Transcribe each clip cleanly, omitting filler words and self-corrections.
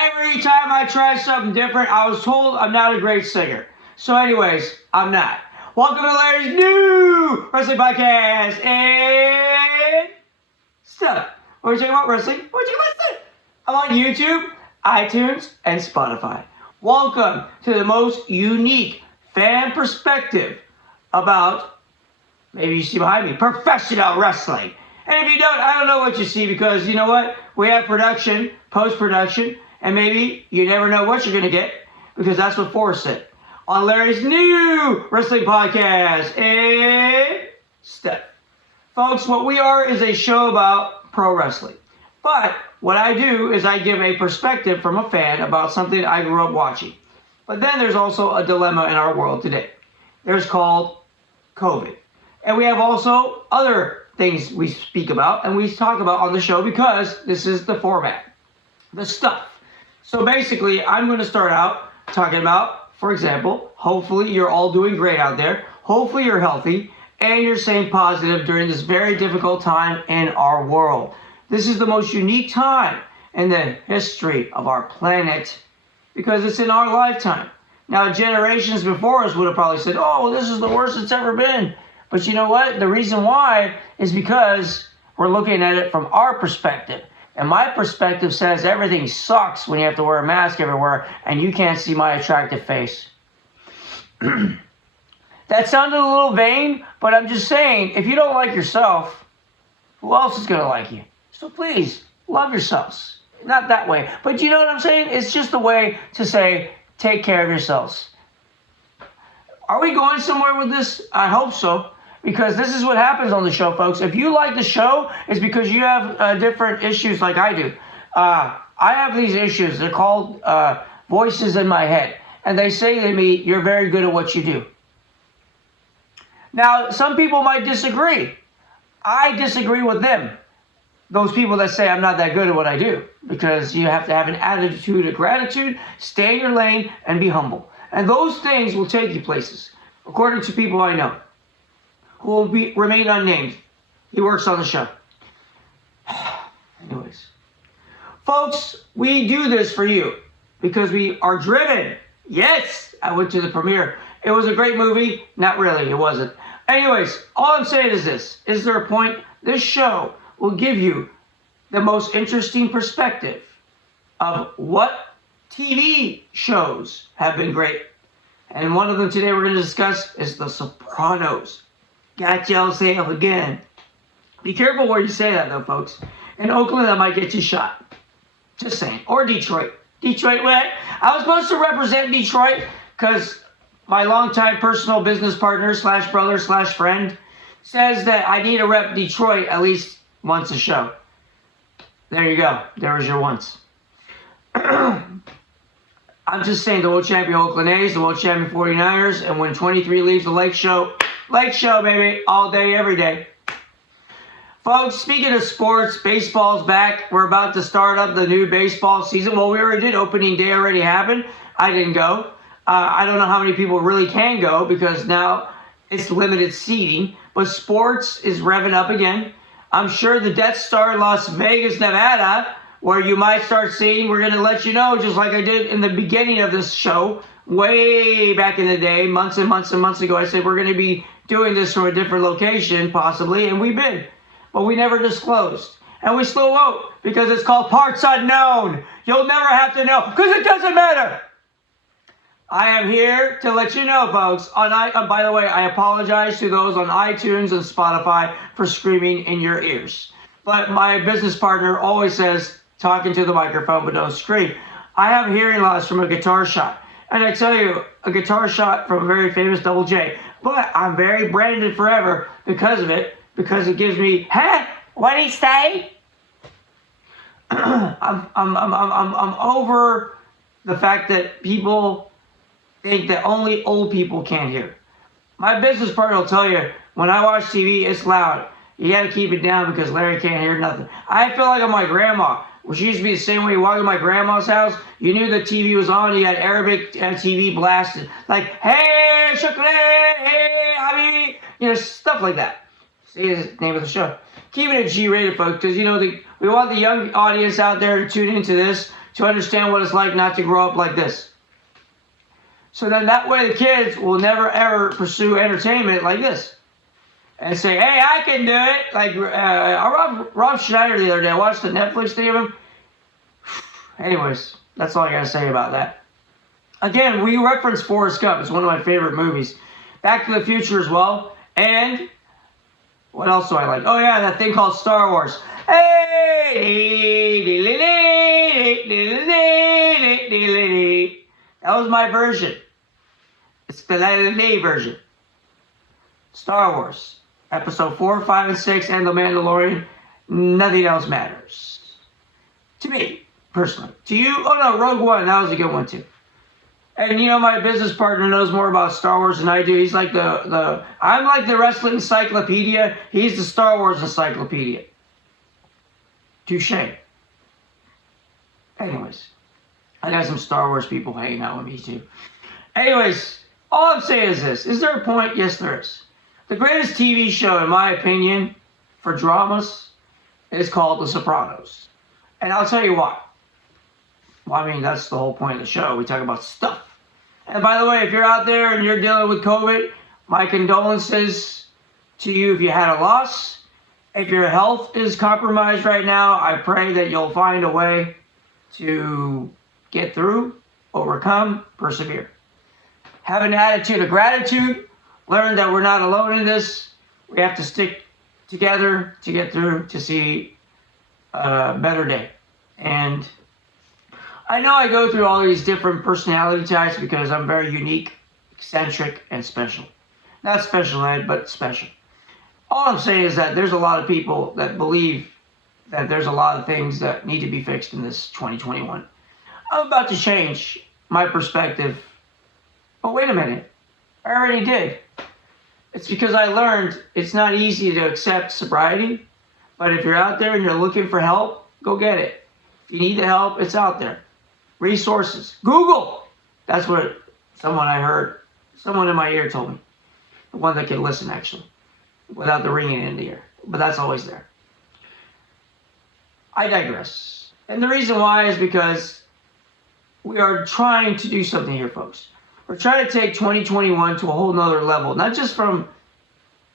every time I try something different, I was told I'm not a great singer. So anyways, I'm not. Welcome to Larry's new wrestling podcast and stuff. We're talking about wrestling. We're talking about stuff. I'm on YouTube, iTunes, and Spotify. Welcome to the most unique fan perspective about, maybe you see behind me, professional wrestling. And if you don't, I don't know what you see, because you know what? We have production, post-production, and maybe you never know what you're going to get, because that's what Forrest said on Larry's new wrestling podcast and stuff. Folks, what we are is a show about pro wrestling. But what I do is I give a perspective from a fan about something I grew up watching. But then there's also a dilemma in our world today. There's called COVID. And we have also other things we speak about and we talk about on the show, because this is the format, the stuff. So basically, I'm going to start out talking about, for example, hopefully you're all doing great out there. Hopefully you're healthy and you're staying positive during this very difficult time in our world. This is the most unique time in the history of our planet, because it's in our lifetime. Now, generations before us would have probably said, oh, this is the worst it's ever been. But you know what? The reason why is because we're looking at it from our perspective. And my perspective says everything sucks when you have to wear a mask everywhere and you can't see my attractive face. That sounded a little vain, but I'm just saying, if you don't like yourself, who else is going to like you? So please, love yourselves. Not that way. But you know what I'm saying? It's just a way to say, take care of yourselves. Are we going somewhere with this? I hope so. Because this is what happens on the show, folks. If you like the show, it's because you have different issues like I do. I have these issues. They're called voices in my head. And they say to me, you're very good at what you do. Now, some people might disagree. I disagree with them. Those people that say I'm not that good at what I do. Because you have to have an attitude of gratitude, stay in your lane, and be humble. And those things will take you places, according to people I know, who will remain unnamed. He works on the show. Anyways. Folks, we do this for you because we are driven. Yes, I went to the premiere. It was a great movie. Not really, it wasn't. Anyways, all I'm saying is this. Is there a point? This show will give you the most interesting perspective of what TV shows have been great. And one of them today we're going to discuss is The Sopranos. Got yourself again. Be careful where you say that, though, folks. In Oakland, that might get you shot. Just saying. Or Detroit. Detroit, what? I was supposed to represent Detroit because my longtime personal business partner / brother / friend says that I need to rep Detroit at least once a show. There you go. There was your once. I'm just saying, the world champion Oakland A's, the world champion 49ers, and when 23 leaves the Lake Show, baby, all day, every day. Folks, speaking of sports, baseball's back. We're about to start up the new baseball season. Well, we already did. Opening day already happened. I didn't go. I don't know how many people really can go because now it's limited seating. But sports is revving up again. I'm sure the Death Star, Las Vegas, Nevada, where you might start seeing, we're going to let you know, just like I did in the beginning of this show, way back in the day, months and months and months ago, I said we're going to be doing this from a different location, possibly, and we've been. But we never disclosed. And we still won't, because it's called Parts Unknown. You'll never have to know, because it doesn't matter. I am here to let you know, folks. By the way, I apologize to those on iTunes and Spotify for screaming in your ears. But my business partner always says, talking to the microphone, but don't scream. I have hearing loss from a guitar shot. And I tell you, a guitar shot from a very famous Double J. But I'm very branded forever because of it. Because it gives me, what'd he say? I'm over the fact that people think that only old people can't hear. My business partner will tell you, when I watch TV, it's loud. You got to keep it down because Larry can't hear nothing. I feel like I'm my grandma. Which used to be the same way you walk in my grandma's house. You knew the TV was on. You had Arabic TV blasted. Like, hey, shukran, hey, Abi. You know, stuff like that. See the name of the show. Keeping it G-rated, folks, because, you know, we want the young audience out there to tune into this to understand what it's like not to grow up like this. So then that way the kids will never ever pursue entertainment like this. And say, hey, I can do it. Like Rob Schneider the other day, I watched the Netflix thing of him. Anyways, that's all I got to say about that. Again, we reference Forrest Gump. It's one of my favorite movies. Back to the Future as well. And what else do I like? Oh, yeah, that thing called Star Wars. Hey! That was my version. It's the version. Star Wars. Episode 4, 5, and 6, and The Mandalorian. Nothing else matters. To me, personally. To you, oh no, Rogue One. That was a good one too. And you know, my business partner knows more about Star Wars than I do. He's like I'm like the wrestling encyclopedia. He's the Star Wars encyclopedia. Touche. Anyways, I got some Star Wars people hanging out with me too. Anyways, all I'm saying is this. Is there a point? Yes, there is. The greatest TV show, in my opinion, for dramas is called The Sopranos. And I'll tell you why. Well, I mean, that's the whole point of the show. We talk about stuff. And by the way, if you're out there and you're dealing with COVID, my condolences to you if you had a loss. If your health is compromised right now, I pray that you'll find a way to get through, overcome, persevere. Have an attitude of gratitude. Learn that we're not alone in this. We have to stick together to get through to see a better day. And I know I go through all these different personality types because I'm very unique, eccentric, and special. Not special ed, but special. All I'm saying is that there's a lot of people that believe that there's a lot of things that need to be fixed in this 2021. I'm about to change my perspective. But wait a minute. I already did. It's because I learned it's not easy to accept sobriety. But if you're out there and you're looking for help, go get it. If you need the help, it's out there. Resources. Google. That's what someone in my ear told me. The one that can listen, actually, without the ringing in the ear. But that's always there. I digress. And the reason why is because we are trying to do something here, folks. We're trying to take 2021 to a whole nother level, not just from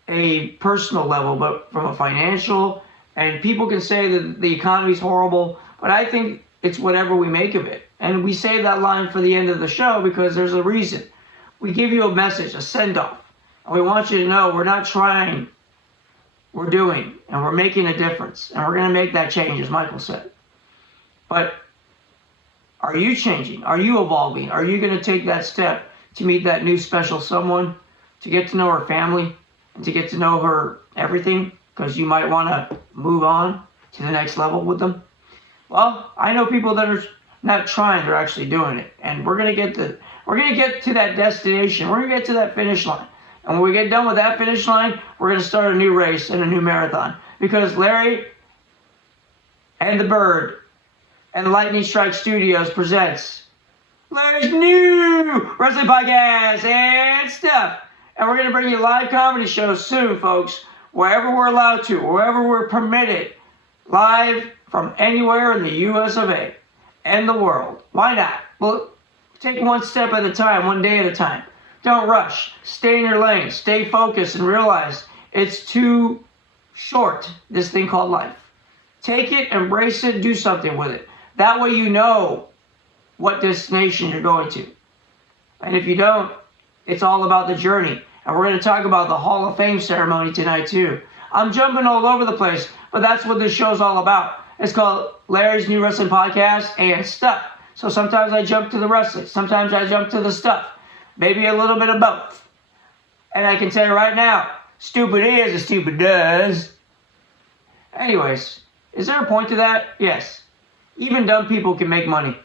a personal level, but from a financial. And people can say that the economy's horrible, but I think it's whatever we make of it. And we save that line for the end of the show because there's a reason. We give you a message, a send-off. And we want you to know we're not trying, we're doing, and we're making a difference. And we're going to make that change, as Michael said. But are you changing? Are you evolving? Are you going to take that step to meet that new special someone, to get to know her family, and to get to know her everything? Because you might want to move on to the next level with them. Well, I know people that are not trying, they're actually doing it. And we're going to get to that destination. We're going to get to that finish line. And when we get done with that finish line, we're going to start a new race and a new marathon. Because Larry and the Bird and Lightning Strike Studios presents Larry's new wrestling podcast and stuff. And we're going to bring you live comedy shows soon, folks. Wherever we're allowed to, wherever we're permitted. Live from anywhere in the US of A. And the world. Why not? Well, take one step at a time, one day at a time. Don't rush. Stay in your lane. Stay focused and realize it's too short, this thing called life. Take it, embrace it, do something with it. That way you know what destination you're going to. And if you don't, it's all about the journey. And we're going to talk about the Hall of Fame ceremony tonight too. I'm jumping all over the place, but that's what this show's all about. It's called Larry's New Wrestling Podcast and Stuff. So sometimes I jump to the wrestling. Sometimes I jump to the stuff. Maybe a little bit of both. And I can tell you right now, stupid is as stupid does. Anyways, is there a point to that? Yes. Even dumb people can make money.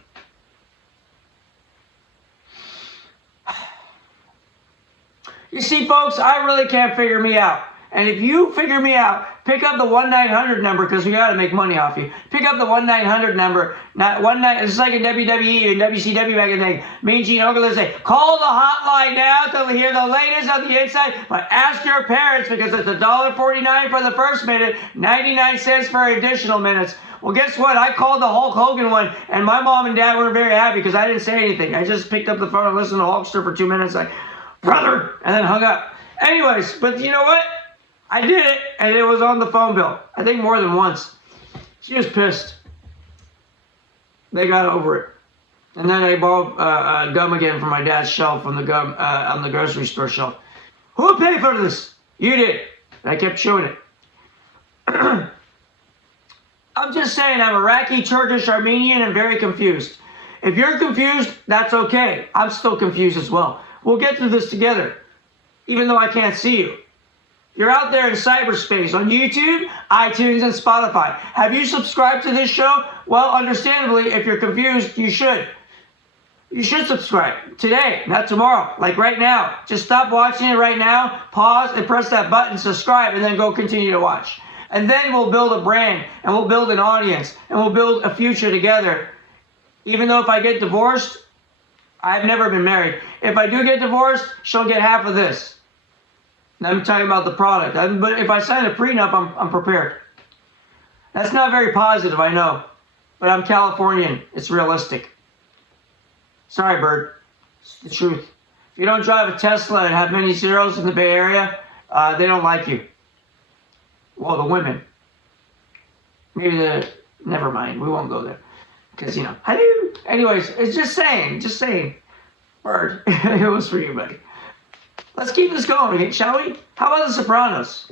You see, folks, I really can't figure me out. And if you figure me out, pick up the 1-900 number because we got to make money off you. Pick up the 1-900 number. It's like in WWE and WCW back in the day. Me and Gene Okerlund say, call the hotline now to hear the latest on the inside. But ask your parents because it's $1.49 for the first minute, 99 cents for additional minutes. Well, guess what? I called the Hulk Hogan one, and my mom and dad weren't very happy because I didn't say anything. I just picked up the phone and listened to Hulkster for 2 minutes, like, brother, and then hung up. Anyways, but you know what? I did it, and it was on the phone bill. I think more than once. She was pissed. They got over it. And then I bought gum again from my dad's shelf on the gum on the grocery store shelf. Who paid for this? You did. And I kept showing it. I'm just saying, I'm Iraqi, Turkish, Armenian, and very confused. If you're confused, that's okay. I'm still confused as well. We'll get through this together, even though I can't see you. You're out there in cyberspace on YouTube, iTunes, and Spotify. Have you subscribed to this show? Well, understandably, if you're confused, you should. You should subscribe today, not tomorrow, like right now. Just stop watching it right now, pause, and press that button, subscribe, and then go continue to watch. And then we'll build a brand, and we'll build an audience, and we'll build a future together. Even though if I get divorced, I've never been married. If I do get divorced, she'll get half of this. And I'm talking about the product. But if I sign a prenup, I'm prepared. That's not very positive, I know. But I'm Californian. It's realistic. Sorry, Bird. It's the truth. If you don't drive a Tesla and have many zeros in the Bay Area, they don't like you. Well, the women. Maybe never mind. We won't go there. Because, you know, I do. Anyways, it's just saying. Bird, it was for you, buddy. Let's keep this going, okay, shall we? How about the Sopranos?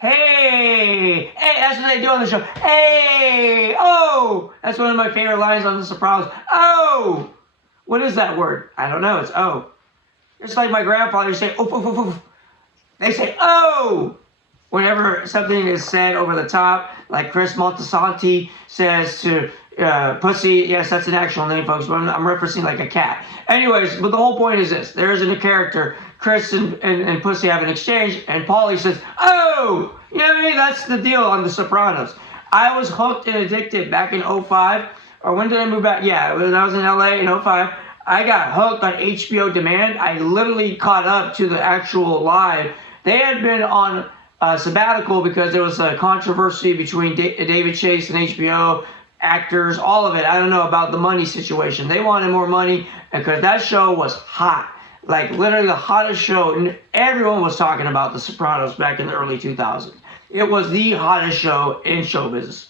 Hey, that's what they do on the show. Hey, oh, that's one of my favorite lines on the Sopranos. Oh, what is that word? I don't know. It's oh. It's like my grandfather say, oof, oof, oof, oof. They say, oh, whenever something is said over the top, like Chris Montesanti says to Pussy. Yes, that's an actual name, folks, but I'm referencing like a cat. Anyways, but the whole point is this. There isn't a character. Chris and Pussy have an exchange, and Paulie says, oh! You know what I mean? That's the deal on The Sopranos. I was hooked and addicted back in 05. Or when did I move back? Yeah, when I was in LA in 05. I got hooked on HBO Demand. I literally caught up to the actual live. They had been on sabbatical because there was a controversy between David Chase and HBO, actors, all of it. I don't know about the money situation. They wanted more money because that show was hot. Like literally the hottest show. And everyone was talking about The Sopranos back in the early 2000s. It was the hottest show in show business.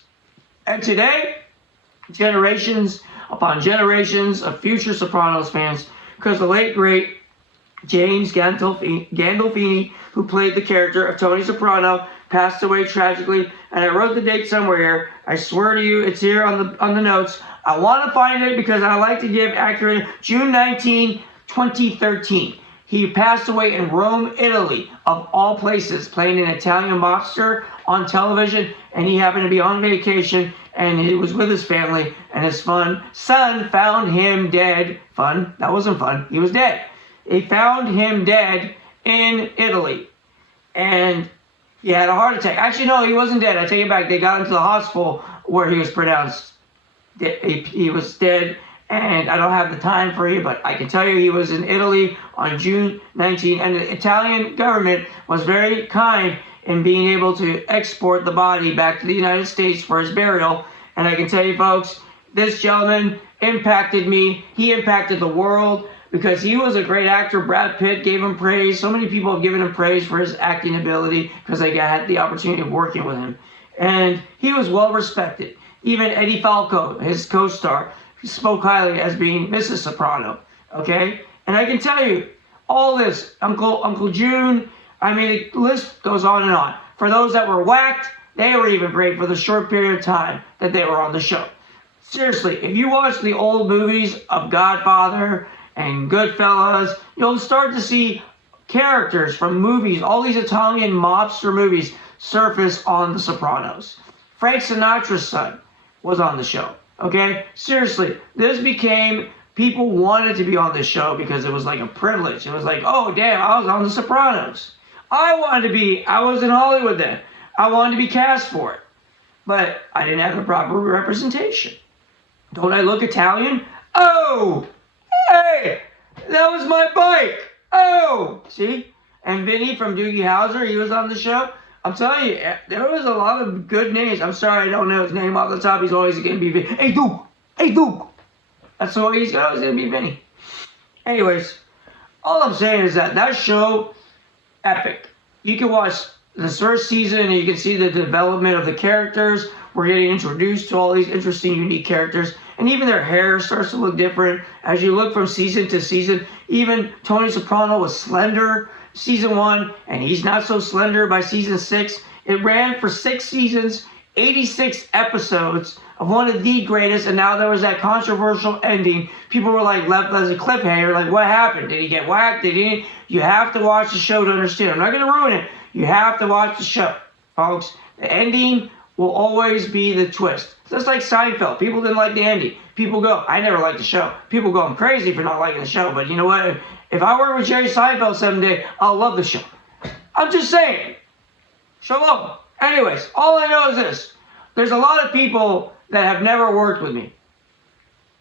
And today, generations upon generations of future Sopranos fans, because the late, great James Gandolfini, who played the character of Tony Soprano, passed away tragically, and I wrote the date somewhere here. I swear to you, it's here on the notes. I want to find it because I like to give accurate. June 19, 2013. He passed away in Rome, Italy, of all places, playing an Italian mobster on television, and he happened to be on vacation, and he was with his family, and his son found him dead. Fun? That wasn't fun. He was dead. They found him dead in Italy, and he had a heart attack. Actually, no, he wasn't dead. I take it back. They got him to the hospital where he was pronounced he was dead, and I don't have the time for you, but I can tell you he was in Italy on June 19, and the Italian government was very kind in being able to export the body back to the United States for his burial. And I can tell you, folks, this gentleman impacted me. He impacted the world because he was a great actor. Brad Pitt gave him praise. So many people have given him praise for his acting ability because they had the opportunity of working with him. And he was well respected. Even Eddie Falco, his co-star, spoke highly as being Mrs. Soprano. Okay? And I can tell you, all this, Uncle June, I mean, the list goes on and on. For those that were whacked, they were even great for the short period of time that they were on the show. Seriously, if you watch the old movies of Godfather and Goodfellas, you'll start to see characters from movies, all these Italian mobster movies, surface on The Sopranos. Frank Sinatra's son was on the show. Okay? Seriously, this became, people wanted to be on this show because it was like a privilege. It was like, oh, damn, I was on The Sopranos. I was in Hollywood then. I wanted to be cast for it. But I didn't have the proper representation. Don't I look Italian? Oh, hey, that was my bike. Oh, see? And Vinny from Doogie Howser, he was on the show. I'm telling you, there was a lot of good names. I'm sorry I don't know his name off the top. He's always going to be Vinny. Hey, Duke! Hey, Duke! That's all he's always going to be Vinny. Anyways, all I'm saying is that show, epic. You can watch this first season and you can see the development of the characters. We're getting introduced to all these interesting, unique characters. And even their hair starts to look different as you look from season to season. Even Tony Soprano was slender season 1, and he's not so slender by season 6. It ran for 6 seasons, 86 episodes of one of the greatest, and now there was that controversial ending. People were like left as a cliffhanger, like what happened? Did he get whacked? Did he? You have to watch the show to understand. I'm not going to ruin it. You have to watch the show, folks. The ending will always be the twist. Just like Seinfeld. People didn't like the ending. People go, I never liked the show. People go, I'm crazy for not liking the show. But you know what? If I work with Jerry Seinfeld someday, I'll love the show. I'm just saying. Shalom. Anyways, all I know is this. There's a lot of people that have never worked with me.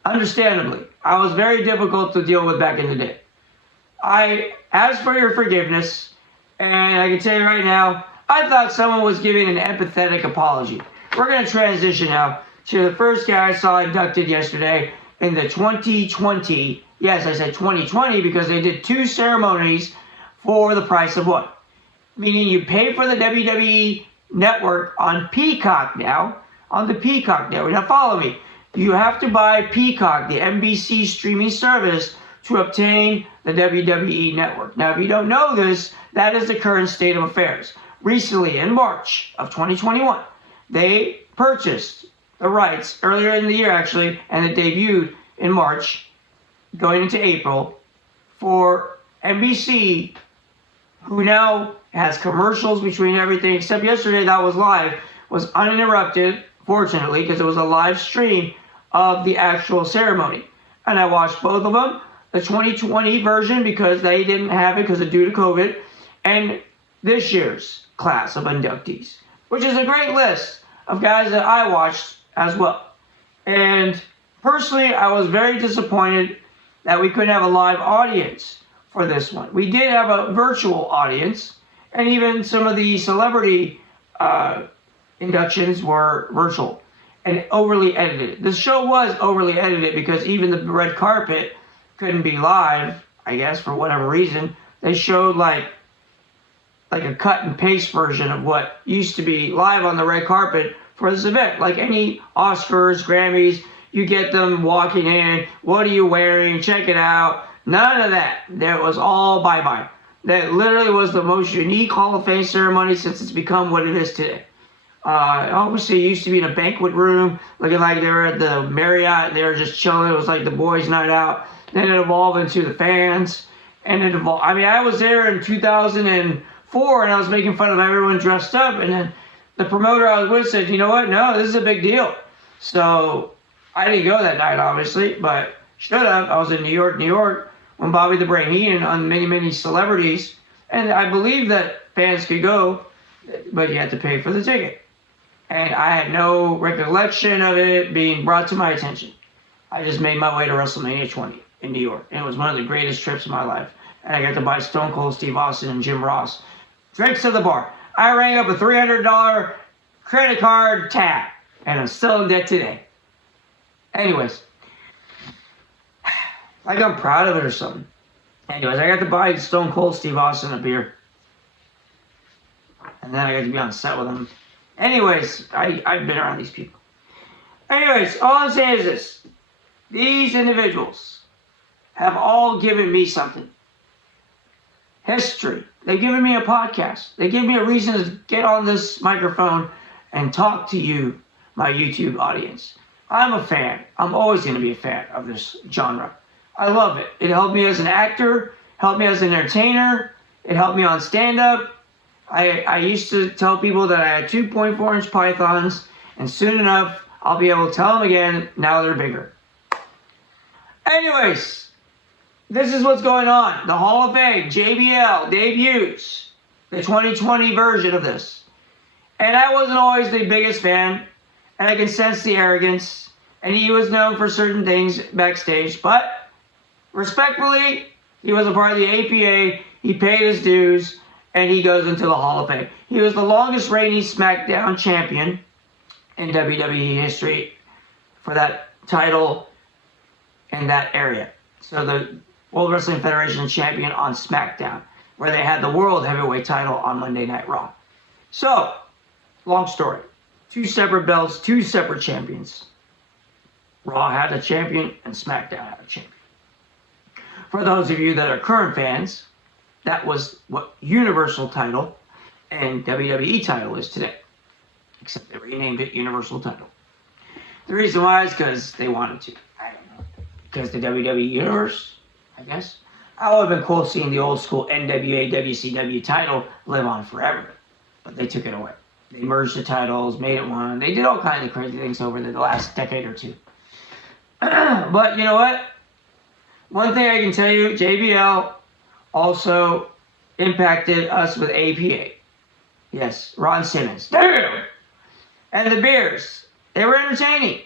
Understandably. I was very difficult to deal with back in the day. I ask for your forgiveness, and I can tell you right now, I thought someone was giving an empathetic apology. We're going to transition now to the first guy I saw inducted yesterday in the 2020. Yes, I said 2020 because they did 2 ceremonies for the price of one. Meaning you pay for the WWE Network on Peacock now, on the Peacock Network. Now follow me. You have to buy Peacock, the NBC streaming service, to obtain the WWE Network. Now, if you don't know this, that is the current state of affairs. Recently, in March of 2021, they purchased the rights earlier in the year, actually, and it debuted in March, going into April, for NBC, who now has commercials between everything, except yesterday that was live, was uninterrupted, fortunately, because it was a live stream of the actual ceremony. And I watched both of them, the 2020 version because they didn't have it because of due to COVID, and this year's class of inductees, which is a great list of guys that I watched as well. And personally, I was very disappointed that we couldn't have a live audience for this one. We did have a virtual audience, and even some of the celebrity inductions were virtual and overly edited. The show was overly edited because even the red carpet couldn't be live, I guess, for whatever reason. They showed like a cut and paste version of what used to be live on the red carpet for this event. Like any Oscars, Grammys, you get them walking in, what are you wearing, check it out. None of that. That was all bye-bye. That literally was the most unique Hall of Fame ceremony since it's become what it is today. Obviously, it used to be in a banquet room, looking like they were at the Marriott. They were just chilling. It was like the boys' night out. Then it evolved into the fans. And it evolved. I mean, I was there in 2004, and I was making fun of everyone dressed up. And then the promoter I was with said, you know what? No, this is a big deal. So I didn't go that night, obviously, but should have. I was in New York, when Bobby the Brain Heenan on many, many celebrities. And I believe that fans could go, but you had to pay for the ticket. And I had no recollection of it being brought to my attention. I just made my way to WrestleMania 20 in New York. And it was one of the greatest trips of my life. And I got to buy Stone Cold Steve Austin and Jim Ross drinks at the bar. I rang up a $300 credit card tab. And I'm still in debt today. Anyways. Like I'm proud of it or something. Anyways, I got to buy Stone Cold Steve Austin a beer. And then I got to be on set with him. Anyways, I've been around these people. Anyways, all I'm saying is this. These individuals have all given me something. History. They've given me a podcast. They give me a reason to get on this microphone and talk to you, my YouTube audience. I'm a fan. I'm always going to be a fan of this genre. I love it. It helped me as an actor, helped me as an entertainer, it helped me on stand-up. I used to tell people that I had 2.4-inch pythons, and soon enough, I'll be able to tell them again, now they're bigger. Anyways, this is what's going on. The Hall of Fame, JBL, debuts the 2020 version of this. And I wasn't always the biggest fan, and I can sense the arrogance, and he was known for certain things backstage, but respectfully, he was a part of the APA, he paid his dues, and he goes into the Hall of Fame. He was the longest reigning SmackDown champion in WWE history for that title in that area. So the World Wrestling Federation champion on SmackDown, where they had the World Heavyweight title on Monday Night Raw. So, long story. 2 separate belts, 2 separate champions. Raw had a champion and SmackDown had a champion. For those of you that are current fans, that was what Universal title and WWE title is today. Except they renamed it Universal title. The reason why is because they wanted to. I don't know. Because the WWE Universe, I guess. I would have been cool seeing the old school NWA, WCW title live on forever. But they took it away. They merged the titles, made it one. They did all kinds of crazy things over the last decade or two. But you know what? One thing I can tell you, JBL also impacted us with APA. Yes, Ron Simmons. Damn! And the Bears. They were entertaining.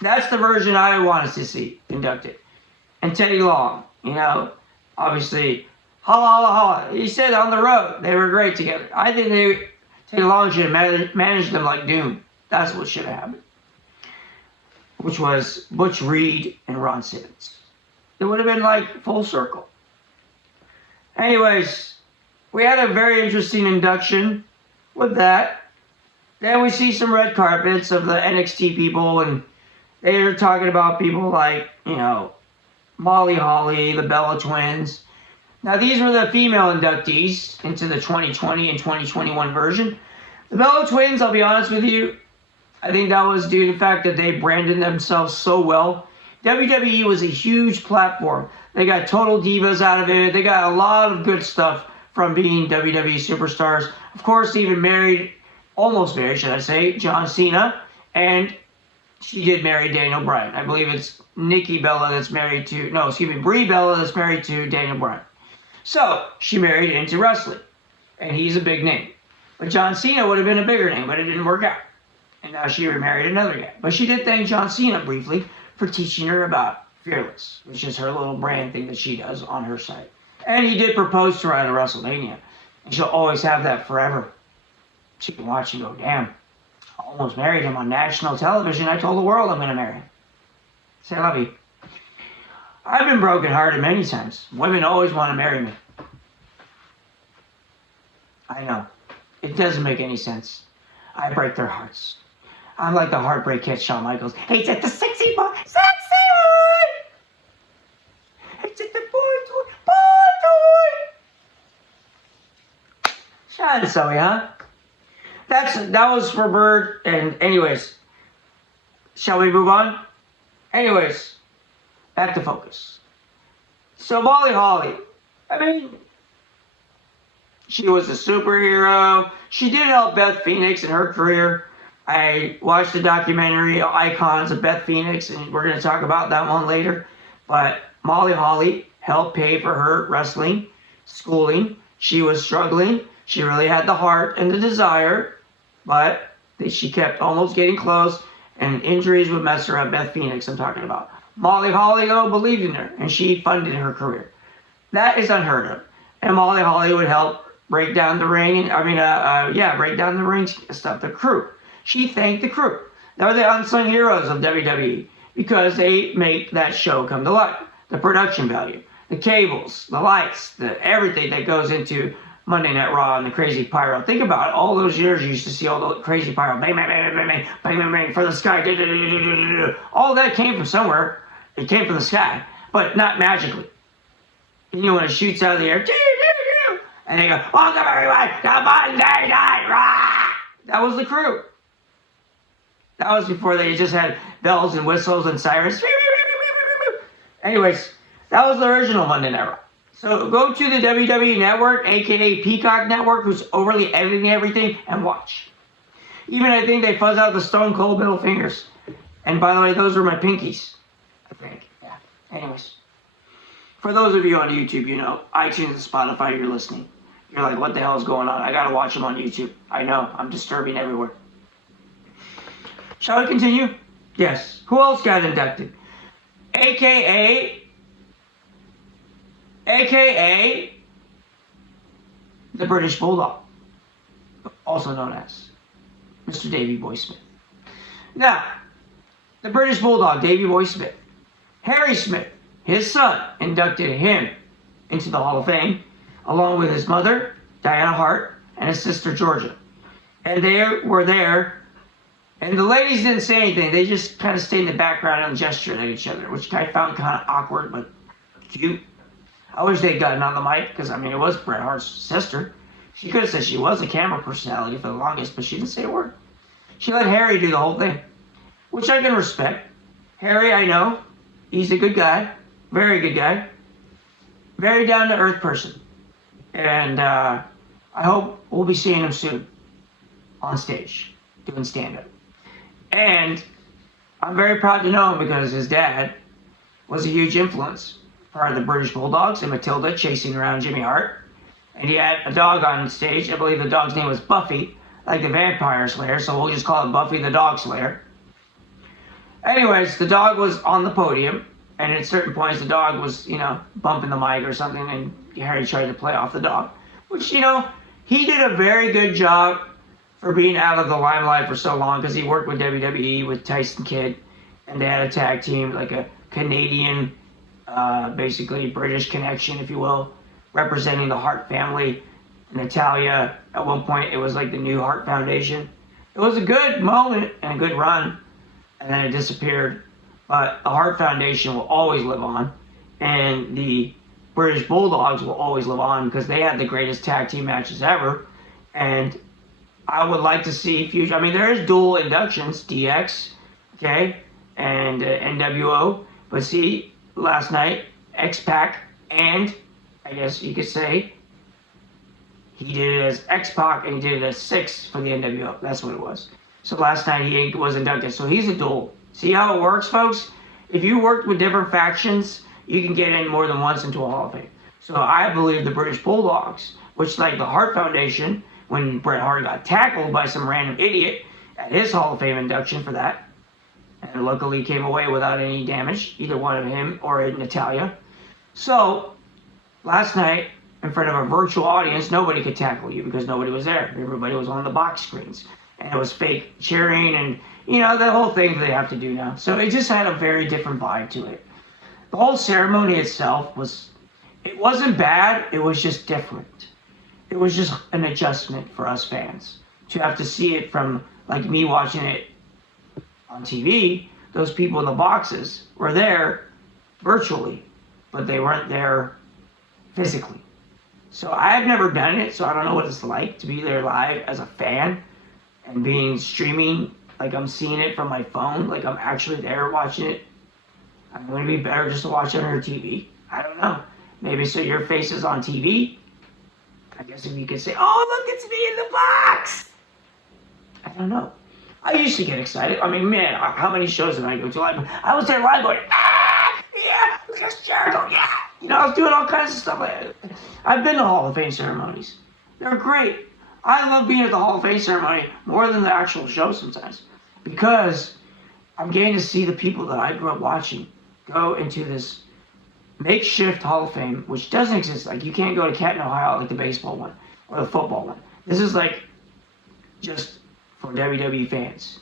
That's the version I wanted to see inducted. And Teddy Long, you know, obviously, holla, holla, holla. He said on the road, they were great together. I think Teddy Long should have managed them like Doom. That's what should have happened. Which was Butch Reed and Ron Simmons. It would have been like full circle. Anyways, we had a very interesting induction with that. Then we see some red carpets of the NXT people, and they're talking about people like, you know, Molly Holly, the Bella Twins. Now, these were the female inductees into the 2020 and 2021 version. The Bella Twins, I'll be honest with you, I think that was due to the fact that they branded themselves so well. WWE was a huge platform. They got Total Divas out of it. They got a lot of good stuff from being WWE superstars. Of course, they even married, almost married, should I say, John Cena. And she did marry Daniel Bryan. I believe it's Nikki Bella that's married to, no, excuse me, Brie Bella that's married to Daniel Bryan. So, she married into wrestling. And he's a big name. But John Cena would have been a bigger name, but it didn't work out. And now she remarried another guy. But she did thank John Cena briefly for teaching her about Fearless, which is her little brand thing that she does on her site. And he did propose to her at a WrestleMania. And she'll always have that forever. She can watch and go, damn, I almost married him on national television. I told the world I'm going to marry him. Say, I love you. I've been brokenhearted many times. Women always want to marry me. I know. It doesn't make any sense. I break their hearts. I'm like the heartbreak kid, Shawn Michaels. Hey, it's the sexy boy. Sexy boy! It's the boy toy. Shout out to Zoe, huh? That was for Bird. And anyways, shall we move on? Anyways, back to focus. So Molly Holly, I mean, she was a superhero. She did help Beth Phoenix in her career. I watched the documentary Icons of Beth Phoenix, and we're going to talk about that one later. But Molly Holly helped pay for her wrestling, schooling. She was struggling. She really had the heart and the desire, but she kept almost getting close, and injuries would mess her up. Beth Phoenix, I'm talking about. Molly Holly, though, believed in her, and she funded her career. That is unheard of. And Molly Holly would help break down the ring, break down the ring stuff, the crew. She thanked the crew. They were the unsung heroes of WWE because they make that show come to life. The production value, the cables, the lights, the everything that goes into Monday Night Raw and the crazy pyro. Think about it. All those years you used to see all the crazy pyro. Bang, bang, bang, bang, bang, bang, bang, bang, for the sky. All that came from somewhere. It came from the sky, but not magically. You know, when it shoots out of the air, and they go, welcome everyone to Monday Night Raw. That was the crew. That was before they just had bells and whistles and sirens. Anyways, that was the original Monday Night Raw. So go to the WWE Network, aka Peacock Network, who's overly editing everything, and watch. Even I think they fuzz out the Stone Cold middle fingers. And by the way, those are my pinkies, I think. Yeah. Anyways. For those of you on YouTube, you know, iTunes and Spotify, you're listening. You're like, what the hell is going on? I gotta watch them on YouTube. I know, I'm disturbing everywhere. Shall we continue? Yes. Who else got inducted? AKA the British Bulldog, also known as Mr. Davy Boy Smith. Now, the British Bulldog, Davy Boy Smith, Harry Smith, his son, inducted him into the Hall of Fame, along with his mother, Diana Hart, and his sister, Georgia. And they were there, and the ladies didn't say anything. They just kind of stayed in the background and gestured at each other, which I found kind of awkward, but cute. I wish they'd gotten on the mic, because, I mean, it was Bret Hart's sister. She could have said she was a camera personality for the longest, but she didn't say a word. She let Harry do the whole thing, which I can respect. Harry, I know, he's a good guy, very good guy, very down-to-earth person. And I hope we'll be seeing him soon on stage, doing stand-up. And I'm very proud to know him because his dad was a huge influence for the British Bulldogs and Matilda chasing around Jimmy Hart. And he had a dog on stage. I believe the dog's name was Buffy, like the vampire slayer, so we'll just call it Buffy the Dog Slayer. Anyways, the dog was on the podium, and at certain points the dog was, bumping the mic or something, and Harry tried to play off the dog. Which, he did a very good job for being out of the limelight for so long, because he worked with WWE, with Tyson Kidd, and they had a tag team, like a Canadian, basically British connection, if you will, representing the Hart family. Natalia, at one point, it was like the new Hart Foundation. It was a good moment and a good run, and then it disappeared. But the Hart Foundation will always live on, and the British Bulldogs will always live on because they had the greatest tag team matches ever. And I would like to see future. I mean, there is dual inductions, DX, okay, and NWO. But see, last night, X-Pac, and I guess you could say he did it as X-Pac and he did it as 6 for the NWO. That's what it was. So last night he was inducted. So he's a dual. See how it works, folks? If you worked with different factions, you can get in more than once into a Hall of Fame. So I believe the British Bulldogs, which like the Hart Foundation, when Bret Hart got tackled by some random idiot at his Hall of Fame induction for that, and luckily came away without any damage, either one of him or Natalia. So last night, in front of a virtual audience, nobody could tackle you because nobody was there. Everybody was on the box screens. And it was fake cheering and, the whole thing that they have to do now. So it just had a very different vibe to it. The whole ceremony itself it wasn't bad, it was just different. It was just an adjustment for us fans to have to see it from, like me watching it on TV. Those people in the boxes were there virtually, but they weren't there physically. So I've never done it, so I don't know what it's like to be there live as a fan and being streaming, like I'm seeing it from my phone, like I'm actually there watching it. I'm going to be better just to watch it on your TV. I don't know. Maybe so your face is on TV. I guess if you could say, oh, look, it's me in the box. I don't know. I used to get excited. I mean, man, how many shows did I go to live? I was there live going, yeah, Chris Jericho, yeah. I was doing all kinds of stuff like that. I've been to Hall of Fame ceremonies. They're great. I love being at the Hall of Fame ceremony more than the actual show sometimes, because I'm getting to see the people that I grew up watching go into this makeshift Hall of Fame, which doesn't exist. Like, you can't go to Canton, Ohio, like the baseball one or the football one. This is like just for WWE fans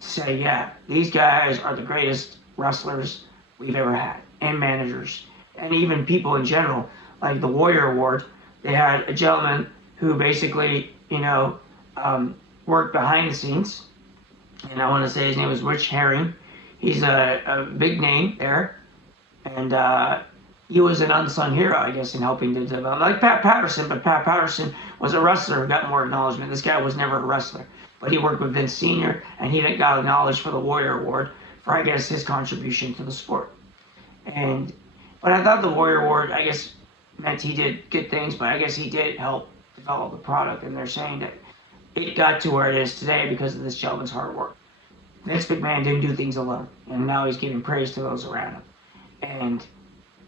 to say, yeah, these guys are the greatest wrestlers we've ever had, and managers, and even people in general. Like the Warrior Award, they had a gentleman who basically, worked behind the scenes, and I want to say his name was Rich Herring. He's a big name there, and he was an unsung hero, I guess, in helping to develop, like Pat Patterson, but Pat Patterson was a wrestler who got more acknowledgement. This guy was never a wrestler, but he worked with Vince Sr., and he got acknowledged for the Warrior Award for, I guess, his contribution to the sport. But I thought the Warrior Award, I guess, meant he did good things, but I guess he did help develop the product, and they're saying that it got to where it is today because of this gentleman's hard work. Vince McMahon didn't do things alone, and now he's giving praise to those around him. And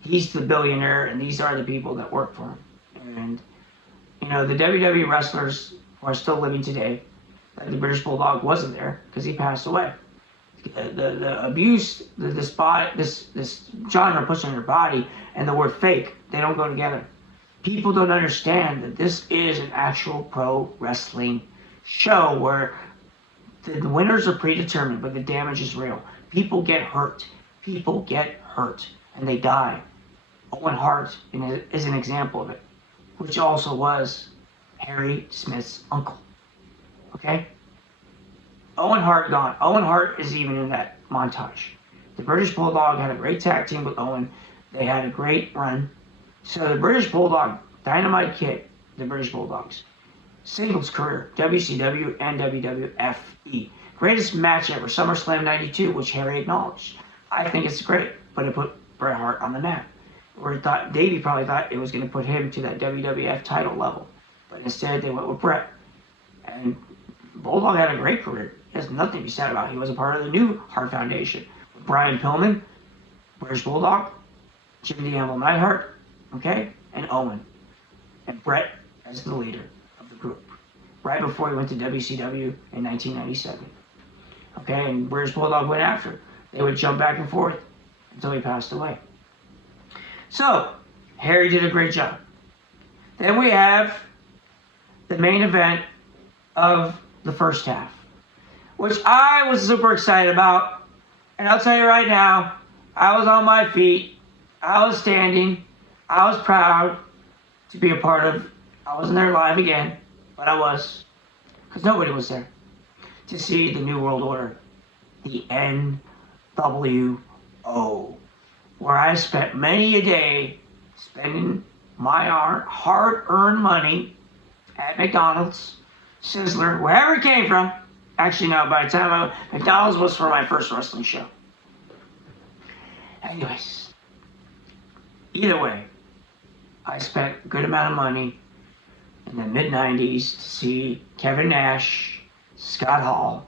he's the billionaire, and these are the people that work for him. And, the WWE wrestlers who are still living today, like the British Bulldog wasn't there because he passed away. The abuse, this genre puts on your body, and the word fake, they don't go together. People don't understand that this is an actual pro wrestling show where the winners are predetermined, but the damage is real. People get hurt. People get hurt, and they die. Owen Hart is an example of it, which also was Harry Smith's uncle. Okay? Owen Hart gone. Owen Hart is even in that montage. The British Bulldog had a great tag team with Owen. They had a great run. So the British Bulldog, Dynamite Kid, the British Bulldogs, singles career, WCW and WWFE. Greatest match ever, SummerSlam 92, which Harry acknowledged. I think it's great, but it put Bret Hart on the map. Where Davey probably thought it was going to put him to that WWF title level. But instead, they went with Bret. And Bulldog had a great career. There's nothing to be said about it. He was a part of the new Hart Foundation. With Brian Pillman, British Bulldog, Jimmy the Anvil Neidhart, okay, and Owen. And Bret as the leader of the group. Right before he went to WCW in 1997. Okay, and British Bulldog went after. They would jump back and forth until he passed away. So, Harry did a great job. Then we have the main event of the first half, which I was super excited about. And I'll tell you right now, I was on my feet. I was standing. I was proud to be a part of. I wasn't there live again, but I was. Because nobody was there. To see the New World Order. The NWO. Where I spent many a day spending my hard-earned money at McDonald's, Sizzler, wherever it came from. Actually, no, by the time McDonald's was for my first wrestling show. Anyways, either way, I spent a good amount of money in the mid-90s to see Kevin Nash, Scott Hall,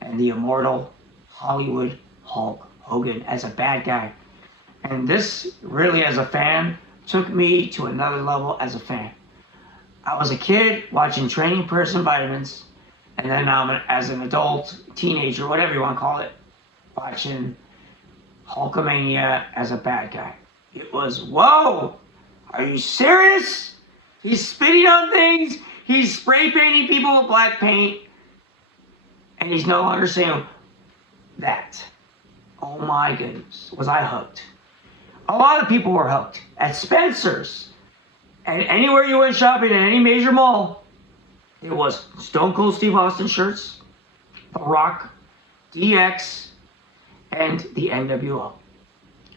and the immortal Hollywood Hulk Hogan as a bad guy. And this really, as a fan, took me to another level as a fan. I was a kid watching Training Person Vitamins, and then as an adult, teenager, whatever you want to call it, watching Hulkamania as a bad guy. It was, whoa! Are you serious? He's spitting on things, he's spray painting people with black paint, and he's no longer saying that. Oh my goodness, was I hooked. A lot of people were hooked. At Spencer's, and anywhere you went shopping in any major mall, it was Stone Cold Steve Austin shirts, The Rock, DX, and the NWO.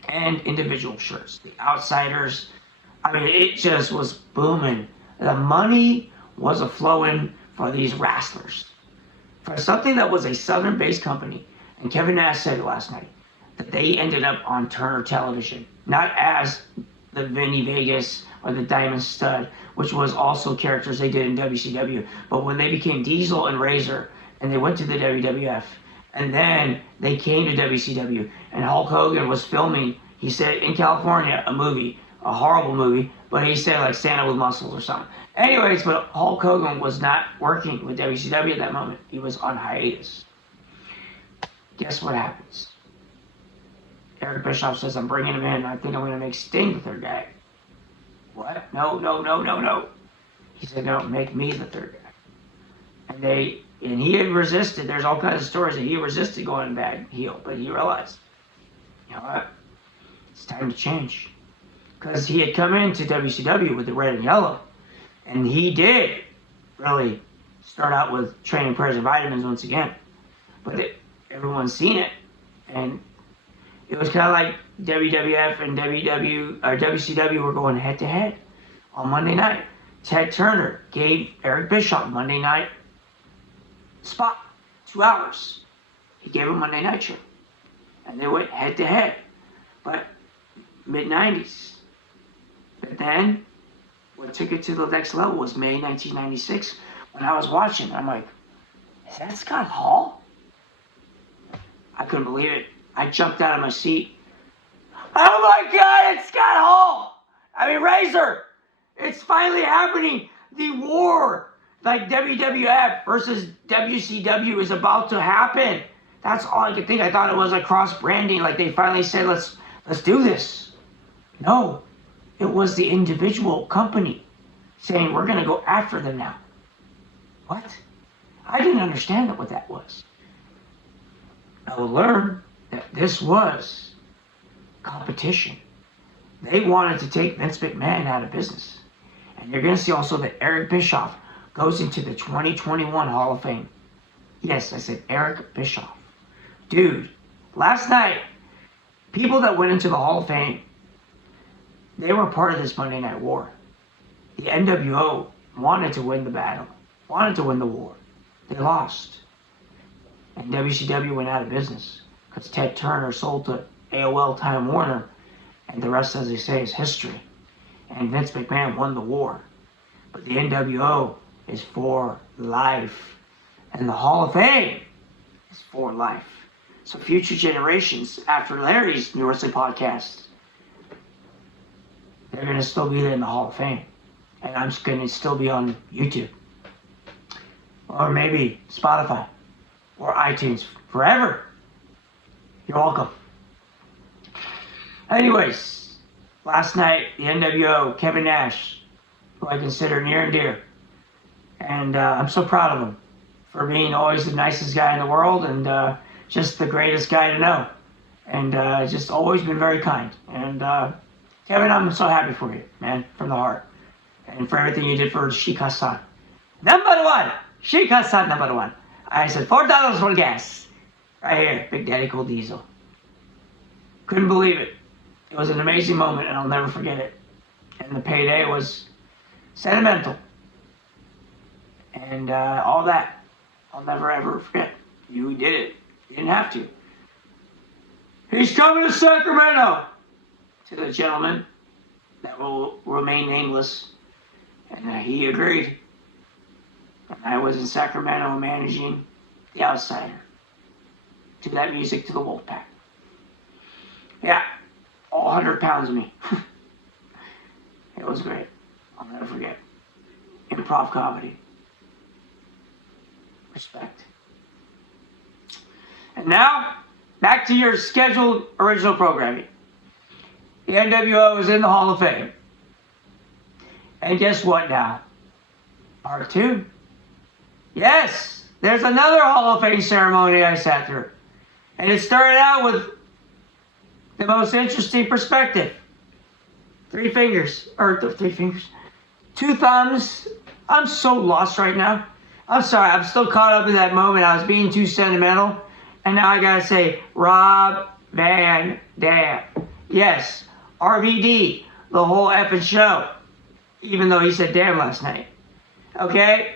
And individual shirts, the Outsiders. I mean, it just was booming. The money was a-flowing for these wrestlers. For something that was a Southern-based company, and Kevin Nash said last night, that they ended up on Turner Television, not as the Vinny Vegas or the Diamond Stud, which was also characters they did in WCW. But when they became Diesel and Razor, and they went to the WWF, and then they came to WCW, and Hulk Hogan was filming, he said, in California, a movie, a horrible movie, but he said like Santa with Muscles or something. Anyways, but Hulk Hogan was not working with WCW at that moment. He was on hiatus. Guess what happens? Eric Bischoff says, I'm bringing him in. I think I'm going to make Sting the third guy. What? No. He said, no, make me the third guy. And he had resisted. There's all kinds of stories that he resisted going bad heel. But he realized, you know what? It's time to change. Because he had come into WCW with the red and yellow. And he did really start out with Training Person Vitamins once again. But everyone's seen it. And it was kind of like WWF and WCW were going head to head on Monday night. Ted Turner gave Eric Bischoff Monday night spot, 2 hours. He gave him Monday Night Show. And they went head to head. But mid-90s. But then, what took it to the next level was May 1996. When I was watching, I'm like, is that Scott Hall? I couldn't believe it. I jumped out of my seat. Oh my God, it's Scott Hall! I mean, Razor! It's finally happening. The war, like WWF versus WCW, is about to happen. That's all I could think. I thought it was like cross-branding. Like they finally said, let's do this. No. It was the individual company saying, we're going to go after them now. What? I didn't understand what that was. I will learn that this was competition. They wanted to take Vince McMahon out of business. And you're going to see also that Eric Bischoff goes into the 2021 Hall of Fame. Yes, I said Eric Bischoff. Dude, last night, people that went into the Hall of Fame, they were part of this Monday Night War. The NWO wanted to win the battle, wanted to win the war. They lost. And WCW went out of business because Ted Turner sold to AOL Time Warner, and the rest, as they say, is history. And Vince McMahon won the war. But the NWO is for life. And the Hall of Fame is for life. So future generations, after Larry's New Wrestling podcast, they're going to still be there in the Hall of Fame. And I'm just going to still be on YouTube. Or maybe Spotify. Or iTunes. Forever. You're welcome. Anyways, last night, the NWO, Kevin Nash, who I consider near and dear. And I'm so proud of him for being always the nicest guy in the world and just the greatest guy to know. And just always been very kind. And Kevin, I'm so happy for you, man, from the heart. And for everything you did for Shika-san. Number one! Shika-san, number one. I said, $4 for gas. Right here, Big Daddy Cool Diesel. Couldn't believe it. It was an amazing moment, and I'll never forget it. And the payday was sentimental. And all that, I'll never ever forget. You did it. You didn't have to. He's coming to Sacramento! To the gentleman that will remain nameless. And he agreed. And I was in Sacramento managing The Outsider. To that music to the Wolfpack. Yeah, all 100 pounds of me. It was great. I'll never forget. Improv comedy. Respect. And now, back to your scheduled original programming. The NWO is in the Hall of Fame. And guess what now? Part 2. Yes, there's another Hall of Fame ceremony I sat through. And it started out with the most interesting perspective. 3 fingers. Or 3 fingers. 2 thumbs. I'm so lost right now. I'm sorry, I'm still caught up in that moment. I was being too sentimental. And now I gotta say, Rob Van Dam. Yes, RVD, the whole effing show. Even though he said damn last night. Okay?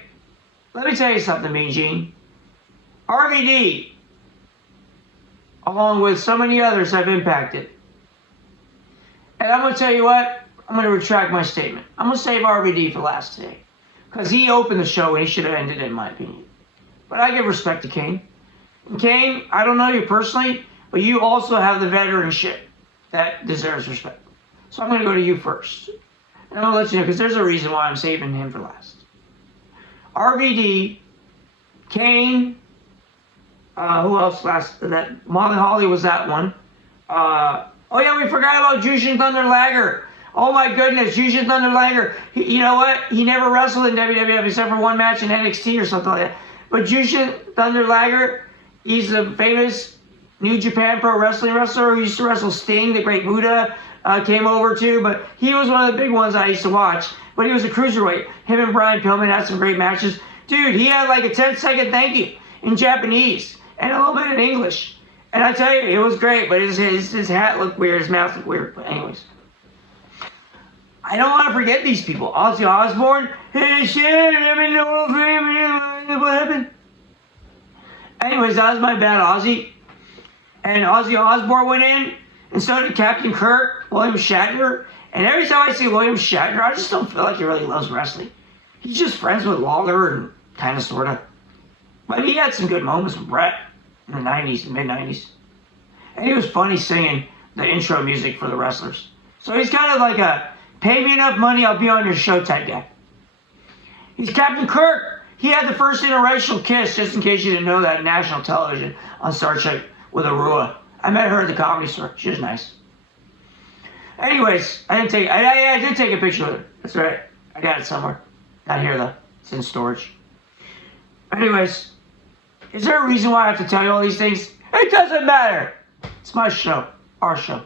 Let me tell you something, Mean Gene. RVD, along with so many others, have impacted. And I'm going to tell you what, I'm going to retract my statement. I'm going to save RVD for last today. Because he opened the show and he should have ended it, in my opinion. But I give respect to Kane. And Kane, I don't know you personally, but you also have the veteranship that deserves respect. So I'm going to go to you first. And I'm going to let you know, because there's a reason why I'm saving him for last. RVD, Kane, who else last? That Molly Holly was that one. Oh yeah, we forgot about Eugene Thunderlanger. Oh my goodness, Eugene Thunderlanger. You know what? He never wrestled in WWF except for one match in NXT or something like that. But Eugene Thunderlanger, he's a famous New Japan Pro Wrestling wrestler who used to wrestle Sting, the Great Muta, came over too. But he was one of the big ones I used to watch. But he was a cruiserweight. Him and Brian Pillman had some great matches. Dude, he had like a 10-second thank you in Japanese and a little bit in English. And I tell you, it was great, but his hat looked weird, his mouth looked weird. But anyways. I don't want to forget these people. Ozzy Osbourne. Hey, shit, I'm in the Hall of Fame. What happened? Anyways, that was my bad, Ozzy. And Ozzy Osbourne went in, and so did Captain Kirk, William Shatner. And every time I see William Shatner, I just don't feel like he really loves wrestling. He's just friends with Lawler and kind of, sort of. But he had some good moments with Brett in the 90s, the mid-90s. And he was funny singing the intro music for the wrestlers. So he's kind of like a, pay me enough money, I'll be on your show type guy. He's Captain Kirk. He had the first interracial kiss, just in case you didn't know that, national television on Star Trek with Arua. I met her at the Comedy Store. She was nice. Anyways, I did take a picture with her. That's right. I got it somewhere. Not here though. It's in storage. Anyways, is there a reason why I have to tell you all these things? It doesn't matter. It's my show. Our show.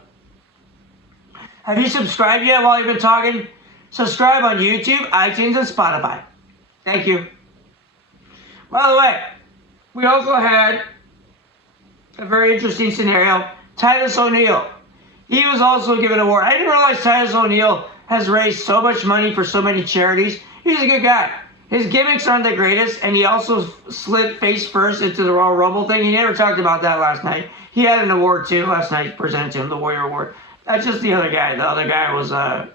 Have you subscribed yet while you've been talking? Subscribe on YouTube, iTunes, and Spotify. Thank you. By the way, we also had a very interesting scenario. Titus O'Neil. He was also given an award. I didn't realize Titus O'Neil has raised so much money for so many charities. He's a good guy. His gimmicks aren't the greatest, and he also slid face first into the Royal Rumble thing. He never talked about that last night. He had an award too last night, presented to him, the Warrior Award. That's just the other guy. The other guy was the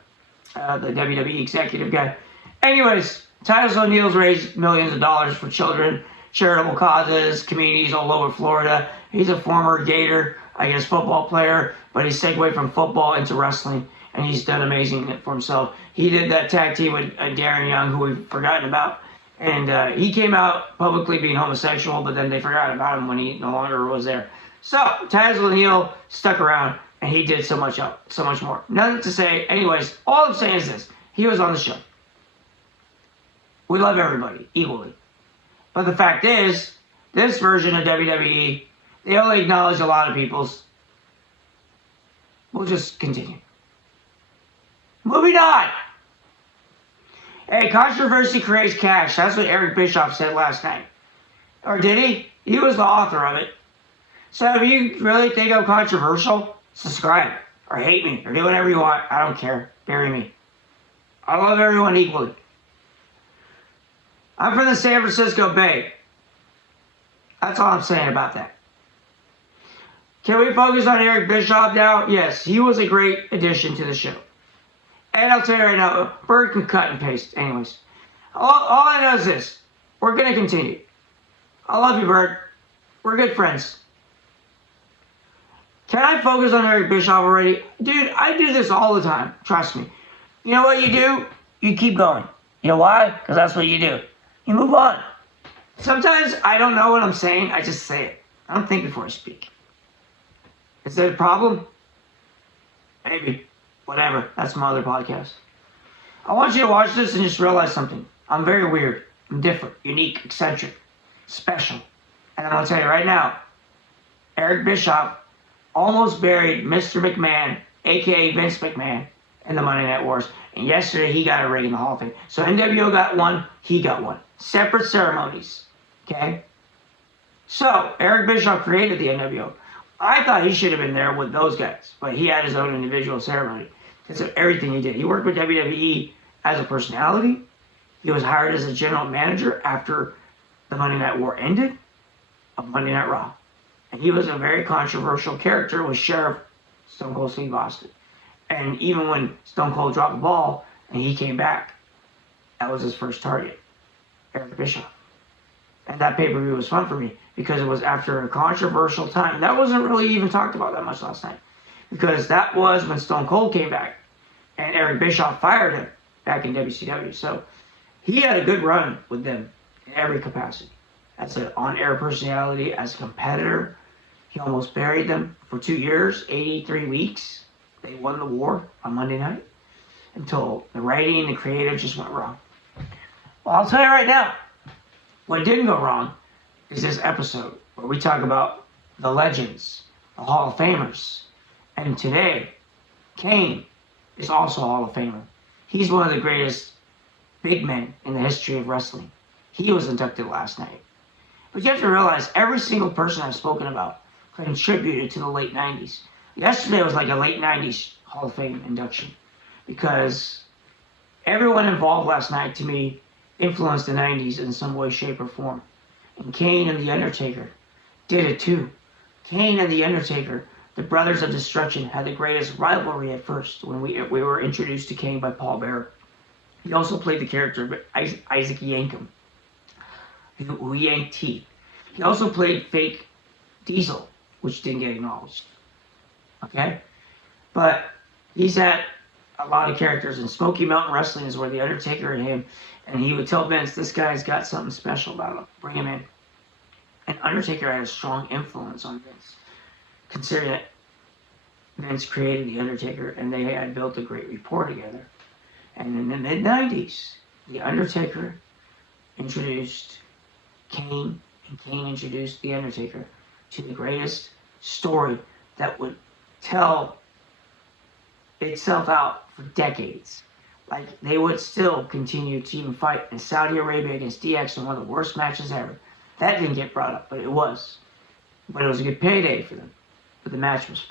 WWE executive guy. Anyways, Titus O'Neil's raised millions of dollars for children, charitable causes, communities all over Florida. He's a former Gator, I guess, football player, but he segued from football into wrestling, and he's done amazing for himself. He did that tag team with Darren Young, who we've forgotten about, and he came out publicly being homosexual, but then they forgot about him when he no longer was there. So Titus O'Neil stuck around, and he did so much more. Nothing to say. Anyways, all I'm saying is this. He was on the show. We love everybody equally. But the fact is, this version of WWE, they only acknowledge a lot of people's. We'll just continue. Moving on. Hey, controversy creates cash. That's what Eric Bischoff said last night. Or did he? He was the author of it. So if you really think I'm controversial, subscribe. Or hate me. Or do whatever you want. I don't care. Bury me. I love everyone equally. I'm from the San Francisco Bay. That's all I'm saying about that. Can we focus on Eric Bischoff now? Yes, he was a great addition to the show. And I'll tell you right now, Bird can cut and paste. Anyways, all I know is this. We're going to continue. I love you, Bird. We're good friends. Can I focus on Eric Bischoff already? Dude, I do this all the time. Trust me. You know what you do? You keep going. You know why? Because that's what you do. You move on. Sometimes I don't know what I'm saying. I just say it. I don't think before I speak. Is that a problem? Maybe. Whatever. That's my other podcast. I want you to watch this and just realize something. I'm very weird. I'm different, unique, eccentric, special. And I'm going to tell you right now, Eric Bischoff almost buried Mr. McMahon, a.k.a. Vince McMahon, in the Monday Night Wars. And yesterday, he got a ring in the Hall of Fame. So NWO got one, he got one. Separate ceremonies. Okay? So, Eric Bischoff created the NWO. I thought he should have been there with those guys, but he had his own individual ceremony because of everything he did. He worked with WWE as a personality. He was hired as a general manager after the Monday Night War ended of Monday Night Raw. And he was a very controversial character with Sheriff Stone Cold Steve Austin. And even when Stone Cold dropped the ball and he came back, that was his first target, Eric Bischoff. And that pay-per-view was fun for me because it was after a controversial time. That wasn't really even talked about that much last night because that was when Stone Cold came back and Eric Bischoff fired him back in WCW. So he had a good run with them in every capacity. As an on-air personality, as a competitor, he almost buried them for 2 years, 83 weeks. They won the war on Monday night until the writing and the creative just went wrong. Well, I'll tell you right now, what didn't go wrong is this episode where we talk about the legends, the Hall of Famers. And today, Kane is also a Hall of Famer. He's one of the greatest big men in the history of wrestling. He was inducted last night. But you have to realize every single person I've spoken about contributed to the late 90s. Yesterday was like a late 90s Hall of Fame induction because everyone involved last night, to me, influenced the 90s in some way, shape, or form. And Kane and The Undertaker did it too. Kane and The Undertaker, the Brothers of Destruction, had the greatest rivalry at first when we were introduced to Kane by Paul Bearer. He also played the character of Isaac Yankem, who yanked teeth. He also played fake Diesel, which didn't get acknowledged. Okay? But he's had a lot of characters, and Smoky Mountain Wrestling is where The Undertaker and him, and he would tell Vince, this guy's got something special about him. Bring him in. And Undertaker had a strong influence on Vince, considering that Vince created The Undertaker, and they had built a great rapport together. And in the mid-90s, The Undertaker introduced Kane, and Kane introduced The Undertaker to the greatest story that would tell itself out for decades. Like, they would still continue to even fight in Saudi Arabia against DX in one of the worst matches ever. That didn't get brought up, but it was. But it was a good payday for them. But the match was...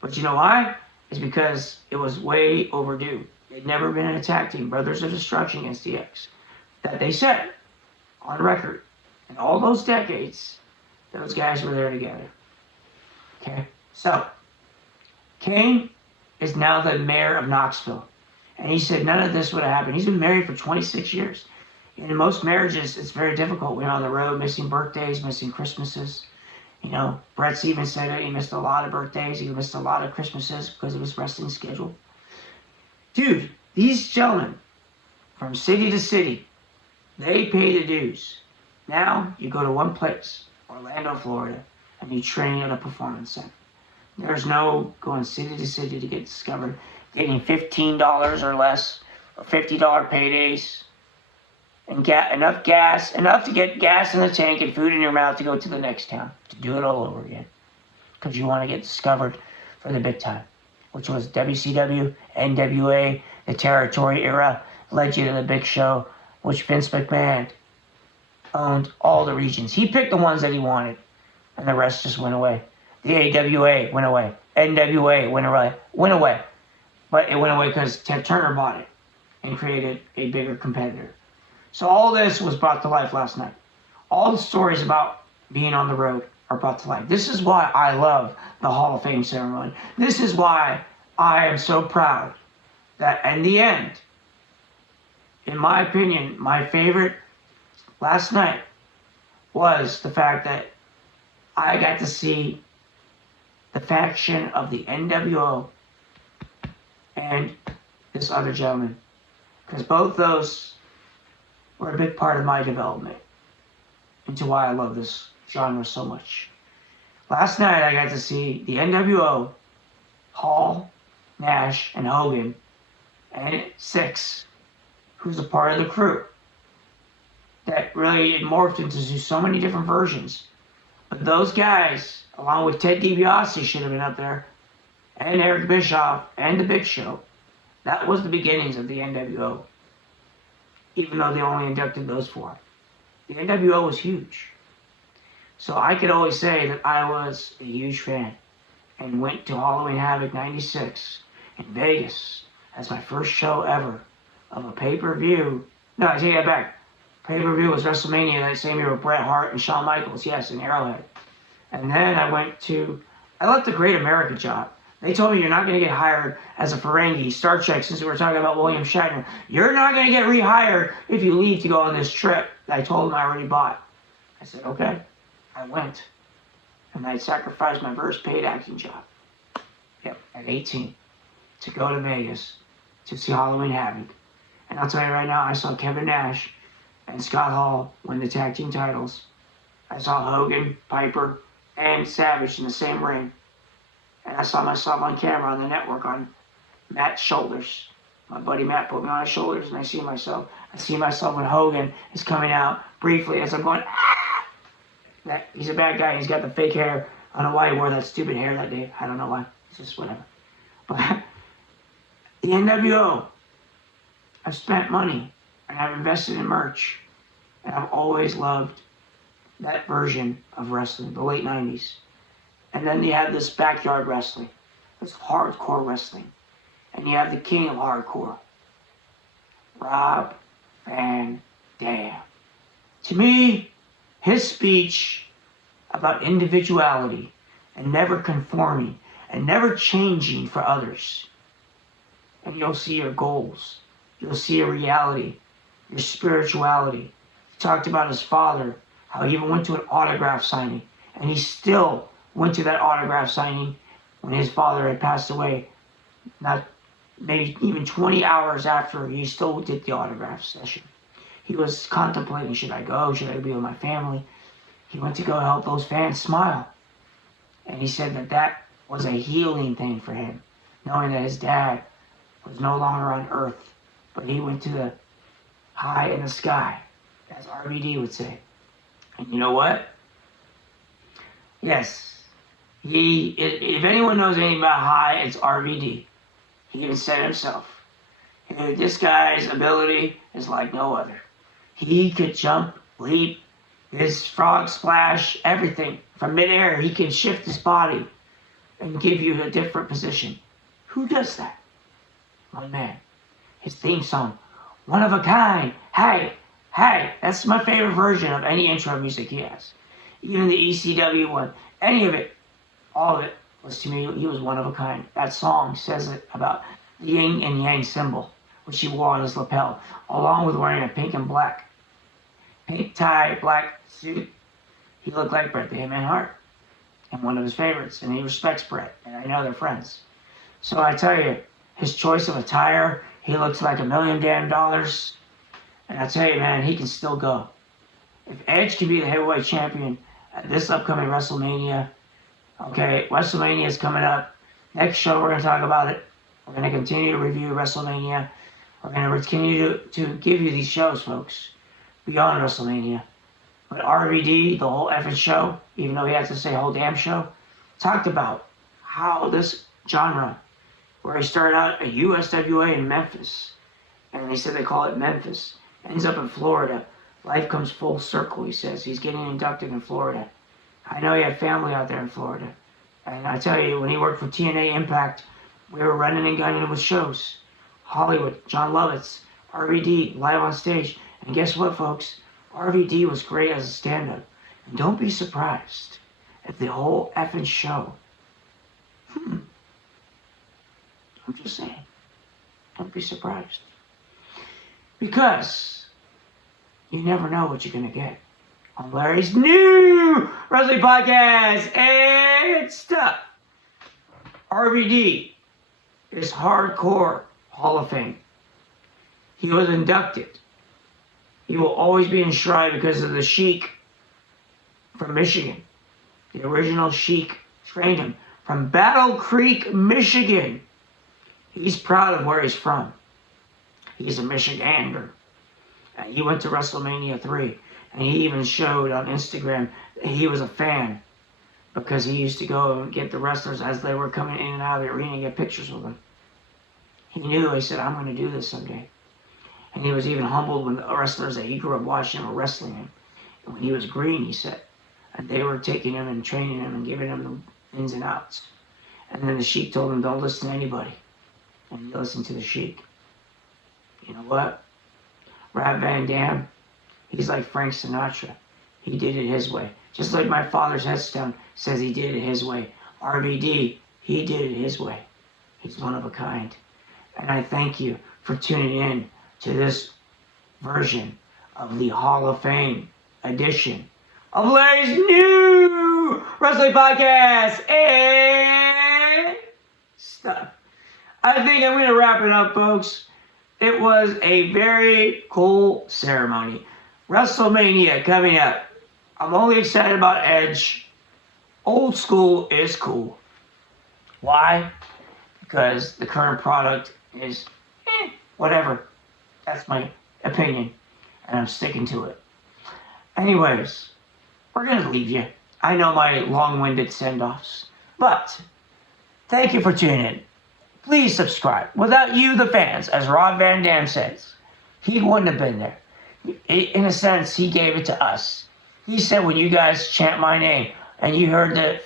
But you know why? It's because it was way overdue. They'd never been in a tag team, Brothers of Destruction against DX. That they said, on record, in all those decades, those guys were there together. Okay? So, Kane is now the mayor of Knoxville. And he said none of this would have happened. He's been married for 26 years. In most marriages, it's very difficult when you're on the road, missing birthdays, missing Christmases. You know, Brett even said it. He missed a lot of birthdays. He missed a lot of Christmases because of his wrestling schedule. Dude, these gentlemen, from city to city, they pay the dues. Now, you go to one place, Orlando, Florida, and you train at a performance center. There's no going city to city to get discovered, getting $15 or less, or $50 paydays, and enough to get gas in the tank and food in your mouth to go to the next town, to do it all over again. Because you want to get discovered for the big time, which was WCW, NWA, the territory era, led you to the big show, which Vince McMahon owned all the regions. He picked the ones that he wanted, and the rest just went away. The AWA went away. NWA went away. But it went away because Ted Turner bought it and created a bigger competitor. So all this was brought to life last night. All the stories about being on the road are brought to life. This is why I love the Hall of Fame ceremony. This is why I am so proud that in the end, in my opinion, my favorite last night was the fact that I got to see the faction of the NWO and this other gentleman. Because both those were a big part of my development into why I love this genre so much. Last night I got to see the NWO, Hall, Nash, and Hogan, and Six, who's a part of the crew. That really morphed into so many different versions. But those guys, along with Ted DiBiase, should have been up there, and Eric Bischoff, and The Big Show. That was the beginnings of the NWO, even though they only inducted those four. The NWO was huge. So I could always say that I was a huge fan and went to Halloween Havoc 96 in Vegas as my first show ever of a pay-per-view. No, I take that back. Pay-per-view was WrestleMania that same year with Bret Hart and Shawn Michaels, yes, in Arrowhead. And then I left a Great America job. They told me you're not going to get hired as a Ferengi, Star Trek, since we were talking about William Shatner. You're not going to get rehired if you leave to go on this trip that I told them I already bought. I said, okay. I went. And I sacrificed my first paid acting job. Yep, at 18. To go to Vegas to see Halloween Havoc. And I'll tell you right now, I saw Kevin Nash and Scott Hall win the tag team titles. I saw Hogan, Piper, and Savage in the same ring. And I saw myself on camera on the network on Matt's shoulders. My buddy Matt put me on his shoulders, and I see myself when Hogan is coming out briefly as I'm going, ah! He's a bad guy. He's got the fake hair. I don't know why he wore that stupid hair that day. I don't know why. It's just whatever. But the NWO, I've spent money, and I've invested in merch, and I've always loved that version of wrestling, the late 90s. And then you have this backyard wrestling, this hardcore wrestling. And you have the king of hardcore, Rob Van Dam. To me, his speech about individuality and never conforming and never changing for others. And you'll see your goals. You'll see your reality, your spirituality. He talked about his father, how he even went to an autograph signing, and he still went to that autograph signing when his father had passed away. Not maybe even 20 hours after, he still did the autograph session. He was contemplating, should I go? Should I be with my family? He went to go help those fans smile. And he said that was a healing thing for him, knowing that his dad was no longer on earth, but he went to the high in the sky, as RVD would say. And you know what? Yes, if anyone knows anything about high, it's RVD. He even said it himself. This guy's ability is like no other. He could jump, leap, his frog splash, everything. From midair, he can shift his body and give you a different position. Who does that? My man. His theme song, One of a Kind. Hey, that's my favorite version of any intro music he has. Even the ECW one, any of it, all of it was, to me, he was one of a kind. That song says it about the yin and yang symbol, which he wore on his lapel, along with wearing a pink and black, pink tie, black suit. He looked like Bret the Hitman Hart, and one of his favorites, and he respects Bret, and I know they're friends. So I tell you, his choice of attire, he looks like $1 million damn dollars, and I tell you, man, he can still go. If Edge can be the heavyweight champion at this upcoming WrestleMania, okay, WrestleMania is coming up. Next show, we're going to talk about it. We're going to continue to review WrestleMania. We're going to continue to give you these shows, folks, beyond WrestleMania. But RVD, the whole effing show, even though he had to say whole damn show, talked about how this genre, where he started out at USWA in Memphis, and they said they call it Memphis, ends up in Florida. Life comes full circle, he says. He's getting inducted in Florida. I know he had family out there in Florida. And I tell you, when he worked for TNA Impact, we were running and gunning with shows. Hollywood, John Lovitz, RVD, live on stage. And guess what, folks? RVD was great as a stand-up. And don't be surprised if the whole effing show... I'm just saying. Don't be surprised. Because you never know what you're going to get on Larry's new wrestling podcast and stuff. RVD is hardcore Hall of Fame. He was inducted. He will always be enshrined because of the Sheik from Michigan. The original Sheik trained him from Battle Creek, Michigan. He's proud of where he's from. He's a Michigander. And he went to WrestleMania 3. And he even showed on Instagram that he was a fan, because he used to go and get the wrestlers as they were coming in and out of the arena and get pictures with them. He knew, he said, I'm going to do this someday. And he was even humbled when the wrestlers that he grew up watching were wrestling him. And when he was green, he said, and they were taking him and training him and giving him the ins and outs. And then the Sheik told him, don't listen to anybody. And he listened to the Sheik. You know what? Rob Van Dam, he's like Frank Sinatra. He did it his way. Just like my father's headstone says he did it his way. RVD, he did it his way. He's one of a kind. And I thank you for tuning in to this version of the Hall of Fame edition of Larry's new wrestling podcast and stuff. I think I'm going to wrap it up, folks. It was a very cool ceremony. WrestleMania coming up. I'm only excited about Edge. Old school is cool. Why? Because the current product is whatever. That's my opinion. And I'm sticking to it. Anyways, we're going to leave you. I know my long-winded send-offs. But thank you for tuning in. Please subscribe. Without you, the fans, as Rob Van Dam says, he wouldn't have been there. In a sense, he gave it to us. He said, when you guys chant my name and you heard the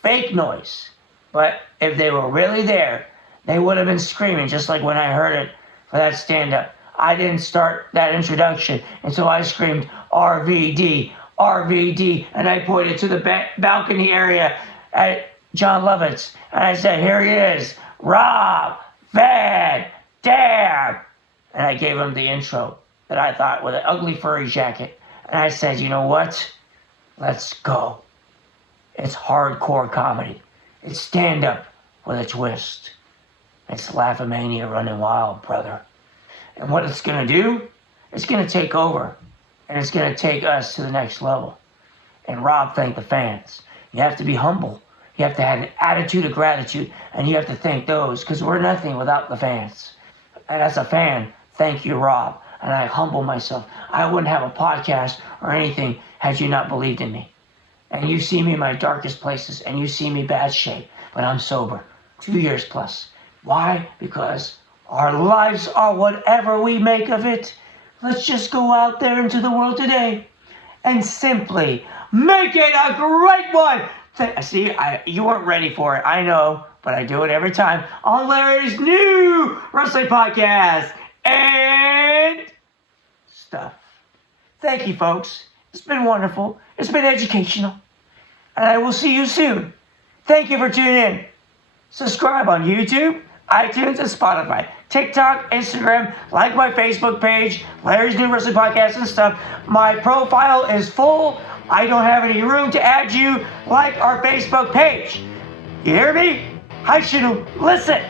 fake noise, but if they were really there, they would have been screaming, just like when I heard it for that stand-up. I didn't start that introduction until I screamed, RVD, RVD, and I pointed to the balcony area at John Lovitz, and I said, here he is, Rob Van Dam. And I gave him the intro that I thought with an ugly furry jacket. And I said, you know what? Let's go. It's hardcore comedy. It's stand-up with a twist. It's Laugh-A-Mania running wild, brother. And what it's going to do, it's going to take over. And it's going to take us to the next level. And Rob thanked the fans. You have to be humble. You You have to have an attitude of gratitude, and you have to thank those, because we're nothing without the fans. And as a fan, thank you, Rob. And I humble myself. I wouldn't have a podcast or anything had you not believed in me. And you see me in my darkest places, and you see me bad shape, but I'm sober. 2 years plus. Why? Because our lives are whatever we make of it. Let's just go out there into the world today and simply make it a great one. See, you weren't ready for it. I know, but I do it every time on Larry's new wrestling podcast and stuff. Thank you, folks. It's been wonderful. It's been educational. And I will see you soon. Thank you for tuning in. Subscribe on YouTube, iTunes, and Spotify. TikTok, Instagram, like my Facebook page, Larry's New Wrestling Podcast and stuff. My profile is full. I don't have any room to add you. Like our Facebook page. You hear me? Hi, Shinu. Listen.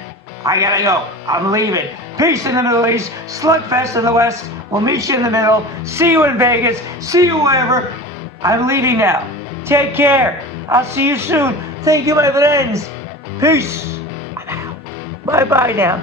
I gotta go. I'm leaving. Peace in the Middle East. Slugfest in the West. We'll meet you in the middle. See you in Vegas. See you wherever. I'm leaving now. Take care. I'll see you soon. Thank you, my friends. Peace. I'm out. Bye-bye now.